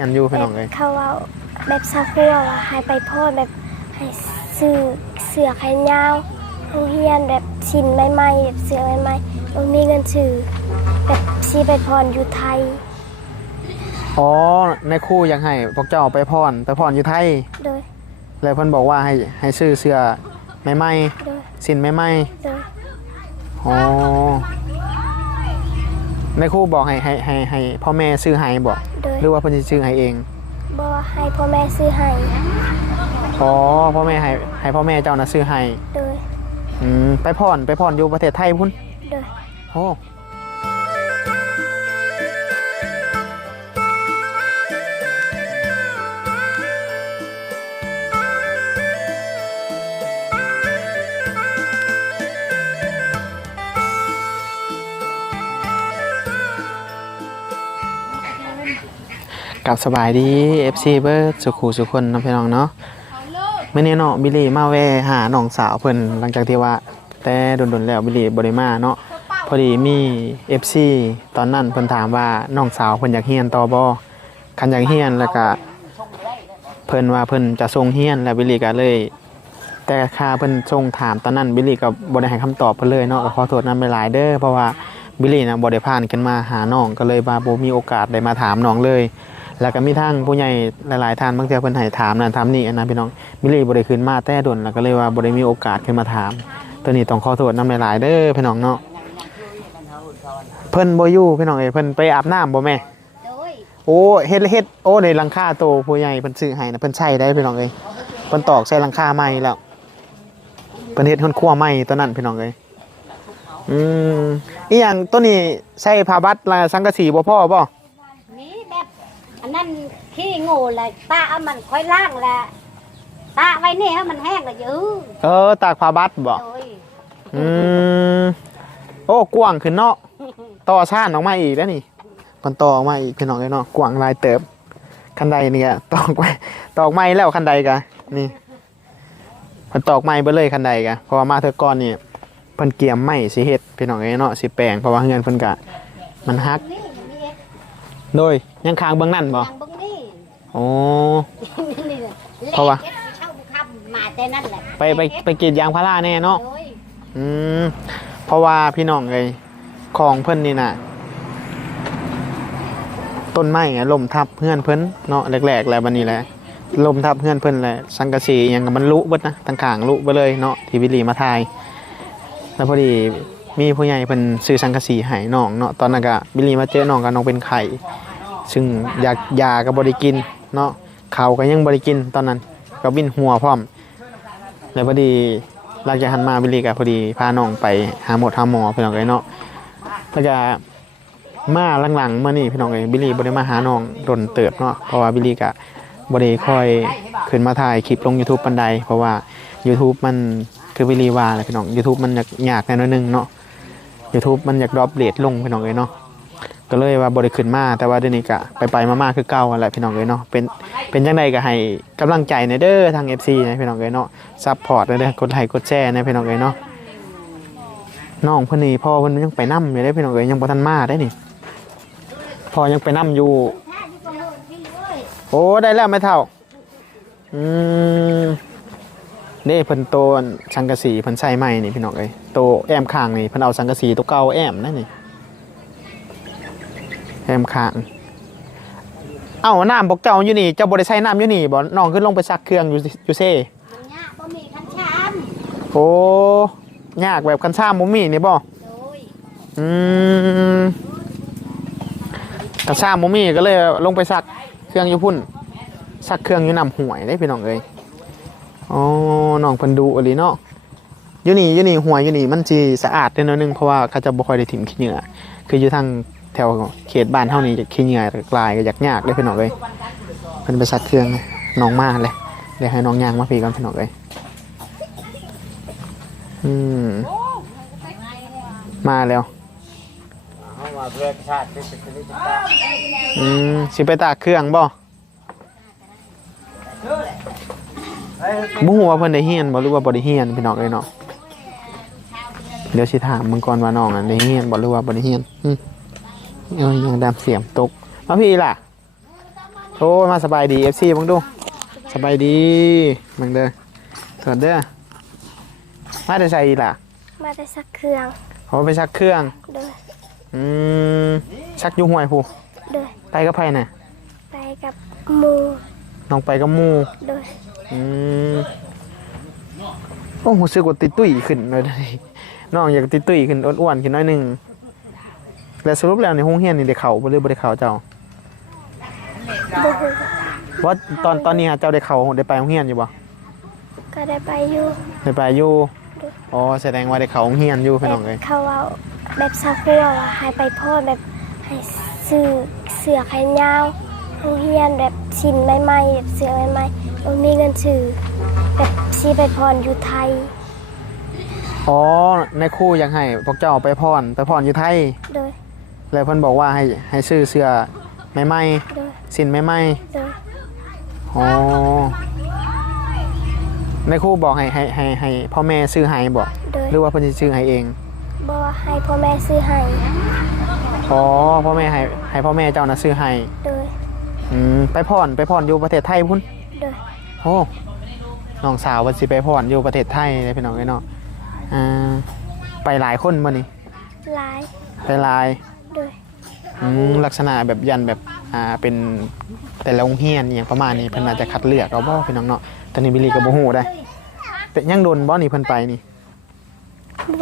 ยันอยู่พี่แบน้อบงเลยเขาว่าแบบซาคัวว่าให้ไปพ่อแบบให้ซื้อเสือแขนยาวโรงเรียนแบบชิ้นใหม่ๆแบบเสือใหม่ๆบ่มีเงินซื้อแบบสิไปพรอยู่ไทย อ๋อ ในครู่ยังให้พวกเจ้าไปพรไปพรอยู่ไทย โดย แล้วเพิ่นบอกว่าให้ให้ซื้อเสื้อใหม่โดย ๆสินใหม่โดย ๆอ๋อในครู่บอกให้ให้ให้ให้พ่อแม่ซื้อให้บอกโดย หรือว่าเพิ่นสิซื้อให้เองบ่ให้พ่อแม่ซื้อให้อ๋อพ่อแม่ให้ให้พ่อแม่เจ้านะซื้อให้โดยอืมไปพรไปพรอยู่ประเทศไทยพุ่นโดยโอ้ กับสบายดี FC เบิร์ดสุขูสุคนน้องพี่น้องเนาะเมื่อนี้เนาะบิลลี่มาแวหาน้องสาวเพิ่นหลังจากที่ว่า แต่โดนๆแล้วบิลลี่บ่ได้มาเนาะพอดีมี FC ตอนนั้นเพิ่นถามว่าน้องสาวเพิ่นอยากเรียนต่อบ่คันอยากเรียนแล้วก็เพิ่นว่าเพิ่นจะส่งเรียนแล้วบิลลี่ก็เลย แต่ค่าเพิ่นส่งถามตอนนั้นบิลลี่ก็บ่ได้ให้คำตอบเพิ่นเลยเนาะก็ขอโทษนำหลายเด้อเพราะว่าบิลลี่นะบ่ได้ผ่านกันมาหาน้องก็เลยว่าบ่มีโอกาสได้มาถามน้องเลย แล้วก็มีทางผู้ใหญ่หลายๆท่านบางเทื่อเพิ่นให้ถามนั่นถามนี่อันนั้นพี่น้องบิลลี่บ่ได้ขึ้นมาแต่ดนแล้วก็เลยว่าบ่ได้มีโอกาสขึ้นมาถาม ตัวนี้ต้องขอโทษนำหลายๆเด้อพี่น้องเนาะเพิ่นบ่อยู่พี่น้องเอ้ยเพิ่นไปอาบน้ำบ่แม่โดยโอ้เฮ็ดเฮ็ดโอ้ในหลังคาโตผู้ใหญ่เพิ่นซื้อให้นะเพิ่นใช้ได้พี่น้องเอ้ยเพิ่นตอกใส่หลังคาใหม่แล้วเพิ่นเฮ็ดเฮือนครัวใหม่ตัวนั้นพี่น้องเอ้ยอืมอีหยังตัวนี้ใช้ผ้าบัดละสังกะสีบ่พอบ่มีแบบ อันนั้นขี้โง่เลยตาเอามันค่อยล่างแหละตาไว้นี่ให้มันแห้งก็ยื้อเออ ตากผ้าบัดบ่โดยอืมโอ้กว้างขึ้นเนาะต่อชานออกมาอีกแล้วนี่มันต่อออกมาอีกพี่น้องเอ้ยเนาะกว้างหลายเติบคันใดนี่ก็ตอกไว้ตอกไม้แล้วคันใดกะนี่มันตอกไม้ไปเลยคันใดกะเพราะว่ามาเธอก่อนนี่เพิ่นเกียมไม้สิเฮ็ดพี่น้องเอ้ยเนาะสิแปลงเพราะว่าเงินเพิ่นกะมันฮัก โดยยังค้างเบื้องนั่นบ่อย่างเบึงนี่โอ้ นี่แหละเพราะว่าเล็กเช่าบุคำมาแต่นั่นแหละไปไปไปกรีดยางพาราแน่เนาะโดยอืมเพราะว่าพี่น้องเลยของเพิ่นนี่น่ะ ต้นไม้อะลมทับเพื่อนเพิ่นเนาะแรกๆแล้วบัดนี้แหละลมทับเพื่อนเพิ่นแหละสังกะสีอหยังกับมันลุเบิดนะตั้งขางลุไปเลยเนาะที่วิลีมาทายแล้วพอดี มีผู้ใหญ่เพิ่นซื้อสังกะสีให้น้องเนาะตอนนั้นก็วิลลี่มาเจอน้องกับน้องเป็นไข่ซึ่งอยากยาก็บ่ได้กินเนาะข้าวก็ยังบ่ได้กินตอนนั้นก็วินหัวพร้อมแล้วพอดีหลังจากหันมาวิลลี่กับพอดีพาน้องไปหาหมดหาหมอพี่น้องเอ้ยเนาะแล้วก็มาหลังๆเมื่อนี่พี่น้องเอ้ยบิลลี่บ่ได้มาหาน้องดนเติบเนาะเพราะว่าบิลลี่ก็บ่ได้ค่อยขึ้นมาถ่ายคลิปลง YouTube ปานใดเพราะว่า YouTube มันคือบิลลี่ว่าแหละพี่น้อง YouTube มันอยากแน่นอยหนึงเนาะ YouTube มันอยากดรอปเรทลงพี่น้องเอ้ยเนาะก็เลยว่าบ่ได้ขึ้นมาแต่ว่าเดี๋ยวนี้ก็ไปๆมาๆคือเก่านั่นแหละพี่น้องเอ้ยเนาะเป็นเป็นจังไดก็ให้กำลังใจในเด้อทาง FC นะพี่น้องเอ้ยเนาะซัพพอร์ตเลยเด้อกดไลค์กดแชร์นะพี่น้องเอ้ยเนาะน้องเพิ่นนี่พ่อเพิ่นยังไปนํอยู่ได้พี่น้องเอ้ยยังบ่ทันมาได้นี่พ่อยังไปนํอยู่ โอ้ได้แล้วแม่เฒ่าอืม เด้เพิ่นโตอันสังกะสีเพิ่นใส่ใหม่นี่พี่น้องเอ้ยโตแอมข้างนี่เพิ่นเอาสังกะสีตัวเก่าแอมนั่นนี่แอมข้างเอ้าน้ำบอกเจ้าอยู่นี่เจ้าบ่ได้ใช้น้ำอยู่นี่บ่น้องขึ้นลงไปซักเครื่องอยู่อยู่เซ่มันยากบ่มีคันชามโอ้ยากแบบคันซ่ามบ่มีนี่บ่โดยอืมคันซ่ามบ่มีก็เลยลงไปซักเครื่องอยู่พุ่นซักเครื่องอยู่น้ำห่วยได้พี่น้องเอ้ย อ๋อน้องเพิ่นดูอีหลีเนาะอยู่นี่อยู่นี่ห่วยอยู่นี่มันสิสะอาดเด้อหน่อยนึงเพราะว่าเขาจะบ่ค่อยได้ถิ่มขี้เหงื่อคืออยู่ทางแถวเขตบ้านเฮานี่จะขี้เหงื่อกลายก็อยากยากเด้อพี่น้องเอ้ยเพิ่นไปซักเครื่องน้องมากเลยเดี๋ยวให้น้องย่างมาพี่ก่อนพี่น้องเอ้ยอืมมาแล้วอืมสิไปตากเครื่องบ่ บุ้งว่าเพิ่นได้เฮียนบ่หรือว่าบ่ได้เฮียนพี่น้องเอ้ยเนาะเดี๋ยวสิถามมึงก่อนว่าน้องอันได้เฮียนบ่หรือว่าบ่ได้เฮียนอืมเอ้ยยังดำเสียมตกมาพี่ล่ะโอ้ยมาสบายดี FC เบังดูสบายดีมึงเด้อสวัสดีเด้อมาได้ใส่อีหล่ะมาแต่สักเครื่องเขาไปชักเครื่องโดยอืมชักอยุ่ห่วยผู้โดยไปกับไผน่ะไปกับหมูน้องไปกับหมู่โดย อืมโอ้รู้สึกว่าติดตุ้ยขึ้นเลยได้น้องอยากติดตุ้ยขึ้นอ้วนๆขึ้นหน้อยหนึงแล้วสรุปแล้วในห้องเฮียนนี่ได้เข้าบ่หรือบ่ได้เข้าเจ้าบูฮูว่าตอนตอนนี้ฮะเจ้าได้เข้าได้ไปโรงเรียนอยู่บ่ก็ได้ไปอยู่ได้ไปอยู่อ๋อแสดงว่าได้เข้าโรงเรียนอยู่พี่น้องแบเอ้ยบเขาเอาแบบซากัวว่าให้ไปพ่อแบบให้ซื้อเสือแขนยาวโรงเรียนแบบชิ้นใหม่ๆแบบเสือใหม่ๆ บ่มีเงินซื้อแบบซีไปพรอยู่ไทย อ๋อ ในครูอยากให้พวกเจ้าไปพรไปพรอยู่ไทย โดย แล้วเพิ่นบอกว่าให้ให้ซื้อเสื้อใหม่โดย ๆสินใหม่โดย ๆอ๋อในครูบอกให้ให้ให้ให้พ่อแม่ซื้อให้บอกโดยหรือว่าเพิ่นสิซื้อให้เอง บ่ให้พ่อแม่ซื้อให้ อ๋อ พ่อแม่ให้ให้พ่อแม่เจ้านะซื้อให้ โดย อืม ไปพรไปพรอยู่ประเทศไทยพุ่น โดยโอ้น้องสาววันสิไปพรอยู่ประเทศไทยเลยพี่น้องเอ้ยเนาะอ่าไปหลายคนบ่นี่หลายไปหลายโดยอืมลักษณะแบบยันแบบอ่าเป็นแต่ละโรงเรียนอหย่างประมาณนี้เพิ่นอาจจะคัดเลือกเอาบ่พี่น้องเนาะตอนนี้บิลลี่ก็บ่ฮู้ได้เป็นยังโดนบ่นี่เพิ่นไปนี่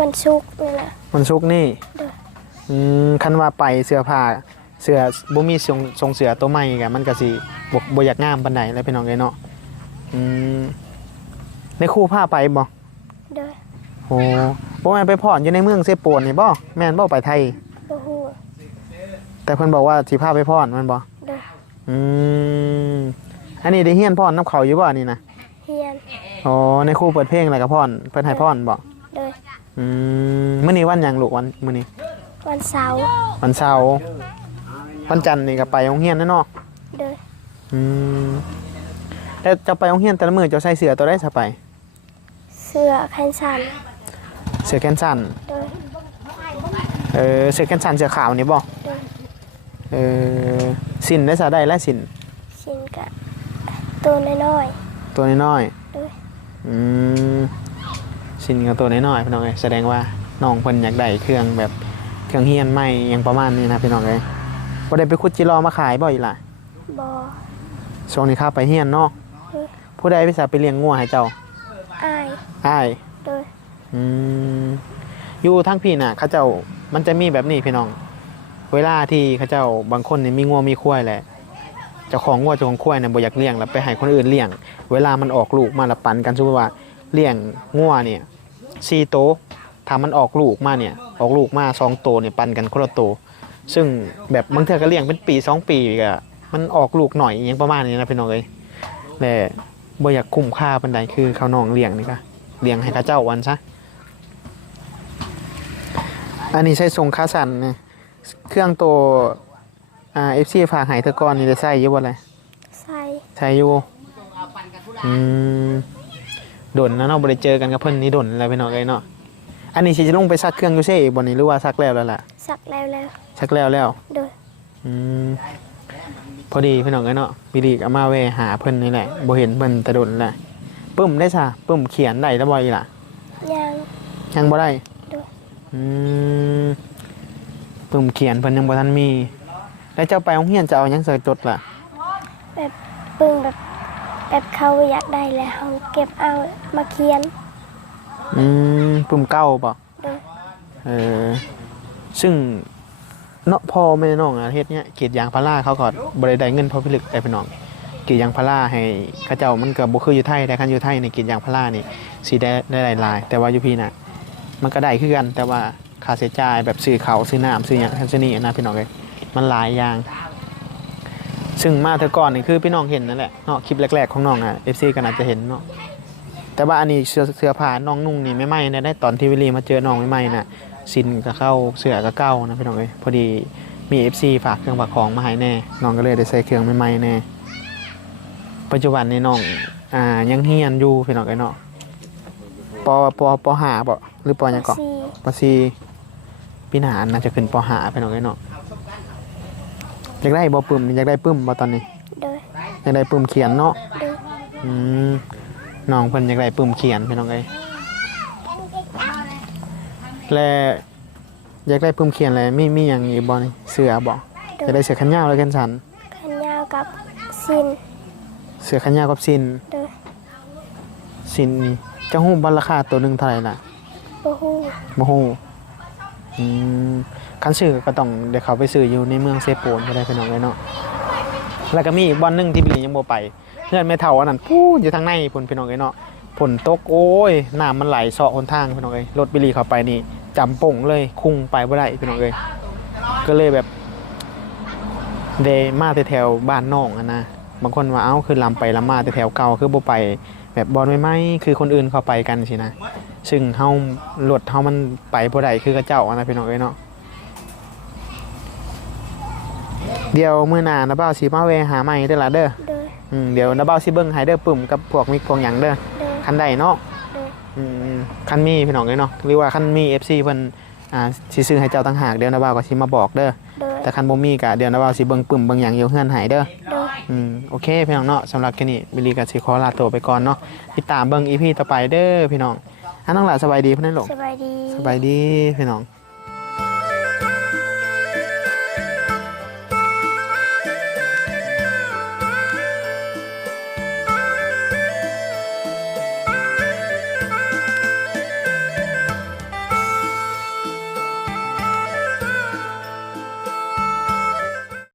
วันศุกร์นี่แหละ มันสุกร์นี่เด้อ อืมคันว่าไปเสื้อผ้าเสื้อบ่มีทรงทรงเสื้อตัวใหม่ก็มันก็สิ บ่บ่อยากงามปานใดแล้วพี่น้องเอ้ยเนาะอืมในครูพาไปบ่โดยโอ้บ่แม่นไปพรอยู่ในเมืองเซโปนนี่บ่แม่นบ่ไปไทยบูฮูแต่เพิ่นบอกว่าสิพาไปพรแมันบ่โดยอืมอันนี้ได้เฮียนพรน้ำเขาอยู่บ่อันนี้นะเฮียนอ๋อในครูเปิดเพลงอะไรกับพรเพิ่นให้พรบ่โดยอืมมื้อนี้วันหยังลูกวันมื้อนี้วันเสาร์วันเสาร์วันจันทร์นี่ก็ไปโรงเรียนแน่เนาะโดย อืมแล้วจะไปโรงเรียนแต่ละมื้อจะใส่เสื้อตัวใดซะไป เสื้อแขนสั้นเสื้อแขนสั้น โดยเออเสื้อแขนสั้นเสื้อขาวนี่บ่โดยเออสินได้ซะได้และสินชินกะตัวน้อย ตัวน้อยๆโดยๆอืมสินกับตัวน้อยๆพี่น้องเอ้ยแสดงว่าน้องเพิ่นอยากได้เครื่องแบบเครื่องเฮียนใหม่อหยังประมาณนี้นะพี่น้องเอ้ยบ่ได้ไปขุดจิรอมาขายบ่อีหล่ะบอ ช่วงนี้ข้าไปเฮียนเนาะเออผู้ใดไปสาไปเลี้ยงงัวให้เจ้าอายอ้ายโดยอืมอยู่ทั้งพี่น่ะเขาเจ้ามันจะมีแบบนี้พี่น้อง เวลาที่เขาเจ้าบางคนนี่มีงัวมีควายแหละเจ้าของงัวเจ้าของควายเนี่ยบ่อยากเลี้ยงแล้วไปให้คนอื่นเลี้ยง เวลามันออกลูกมาและปันกันสมมติว่าเลี้ยงงัวเนี่ยสี่โตวถ้ามันออกลูกมาเนี่ย ออกลูกมาสองโตวเนี่ยปันกันคนละโตวซึ่งแบบบางเทื่อก็เลี้ยงเป็นปีสองปีก็ มันออกลูกหน่อยอหยังประมาณนี้นะพี่น้องเอ้ยแต่บ่อยากคุ้มค่าปานใดคือเขาน้องเลี้ยงนี่ก็เลี้ยงให้เขาเจ้าวันซะอันนี้ใช้ทรงคาสันเนี่ยเครื่องตัวอ่า FC ฝากให้เธอก่อนนี่ได้ใช้อยู่บ่เลยใส่ใช้อยู่อืมดนนะเนาะบ่ได้เจอกันกับเพิ่นนี่ดนแล้วพี่น้องเอ้ยเนาะอันนี้สิจะลงไปซักเครื่องอยู่เซ่อีกบ่นี่หรือว่าซักแล้วแล้วล่ะสักแล้วแล้วซักแล้วแล้วโดยอืม พอดีพี่น้องเอ้ยเนาะวิดีก็มาแวะหาเพิ่นนี่แหละบ่เห็นเพิ่นแต่ดนแหละปึ้มได้ซะปึ้มเขียนได้แล้วบ่อีหล่ะยังยังบ่ได้โดยอืมปึ้มเขียนเพิ่นยังบ่ทันมี แล้วเจ้าไปโรงเรียนจะเอาหยังใส่จดล่ะแบบปึ้งแบบแบบเขาอยากได้แล้วเขาเก็บเอามาเขียนอืมปึ้มเก้าบ่โดยเออซึ่ง เนาะพ่อแม่น้องอาเฮ็ดเนี่ยกรีดยางพาราเขาก็บ่ได้ได้เงินพอพิลึกได้พี่น้องกรีดยางพาราให้เขาเจ้ามันก็บ่คืออยู่ไทยแต่คันอยู่ไทยในี่กรีดยางพารานี่สิได้ได้หลายๆแต่ว่าอยู่พี่น่ะมันก็ได้คือกันแต่ว่าค่าใช้จ่ายแบบซื้อเขาซื้อน้ำซื้อหยังทันซื้อนี่นะพี่น้องเอ้ยมันหลายอย่าง ซึ่งมาเธอก่อนนี่คือพี่น้องเห็นนั่นแหละเนาะคลิปแรกๆของน้องอะ FC ก็น่าจะเห็นเนาะแต่ว่าอันนี้เสื้อเสื้อผ้าน้องนุ่งนี่ไม่ไหม้นะได้ตอนที่วิลีมาเจอน้องไม่ไหม้น่ะ สินก็เข้าเสือก็เก้านะพี่น้องเอ้ยพอดีมี FC ฝากเครื่องฝากของมาให้แน่น้องก็เลยได้ใส่เครื่องใหม่ๆแน่ปัจจุบันนี่น้องอ่ายังเฮียนอยู่พี่น้องเอ้ยเนาะปปปหาบ่หรือปหยังก่อนซีปซีปีหน้าน่าจะขึ้นปหาพี่น้องเอ้ยเนาะอยากได้บ่ปึ้มอยากได้ปึ้มบ่ตอนนี้โดยากได้ปุ่มเขียนเนาะโดยอืมน้องเพิ่นอยากได้ปุ่มเขียนพี่น้องเอ้ย และอยากได้ปุ่มเขียนอะไรมีมีหยังอีกบ่นี่เสื้อบ่จะได้เสื้อแขนยาวหรือแขนสั้นแขนยาวกับสินเสื้อแขนยาวกับซินโดยซินนี่จะฮู้บ่ราคาตัวหนึงเท่าไหร่ล่ะบ่ฮู้บ่ฮู้อืมคันซื้อก็ต้องเดี๋ยวเขาไปซื้ออยู่ในเมืองเซโปนก็ได้พี่น้องเอ้ยเนาะแล้วก็มีอีกบ่อนหนึงที่บิลลี่ยังบ่ไปเพื่อนแม่เฒ่าอันนั้นพูดอยู่ทางในพุ่นพี่น้องเอ้ยเนาะ ฝนตกโอ้ยน้ำมันไหลเซาะหนทางพี่น้องเอ้ยรถบิลลี่เข้าไปนี่ จำป่งเลยคุ้งไปบ่ได้พี่น้องเอ้ยก็เลยแบบเดมาแต่แถวบ้านน้องอะนะบางคนว่าเอ้าคือลำไปลำมาแต่แถวเก่าคือบ่ไป แบบบอลไม่ไหมคือคนอื่นเขาไปกันสินะซึ่งเฮารถเฮามันไปบ่ได้คือกระเจ้าอะนะพี่น้องเอ้ยเนาะเดี๋ยวมื้อหน้านะบ่าวสิมาแวะหาใหม่เด้อล่ะเด้อโดยอืมเดี๋ยวนะบ่าวสิเบิ่งให้เด้อปุ่มกับพวกมิกพวกหยังเด้อโดยคันใดเนาะโดยอืม คันมีพี่น้องเอ้ยเนาะหรือว่าคันมี FC เพิ่นอ่าสิซื้อให้เจ้าต่างหากเดี๋ยวนะบ่าวก็สิมาบอกเด้อโดยแต่คันบ่มีก็เดี๋ยวนะบ่าวสิเบิ่งปุ่มเบิ่งหยังอยู่เฮือนให้เด้อ โดย อืมโอเคพี่น้องเนาะสำหรับแค่นี้บิลลี่ก็สิขอลาตัวไปก่อนเนาะติดตามเบิ่ง EP ต่อไปเด้อพี่น้องอะน้องหลาสบายดีเพิ่นได้หลงสบายดี สบายดีพี่น้อง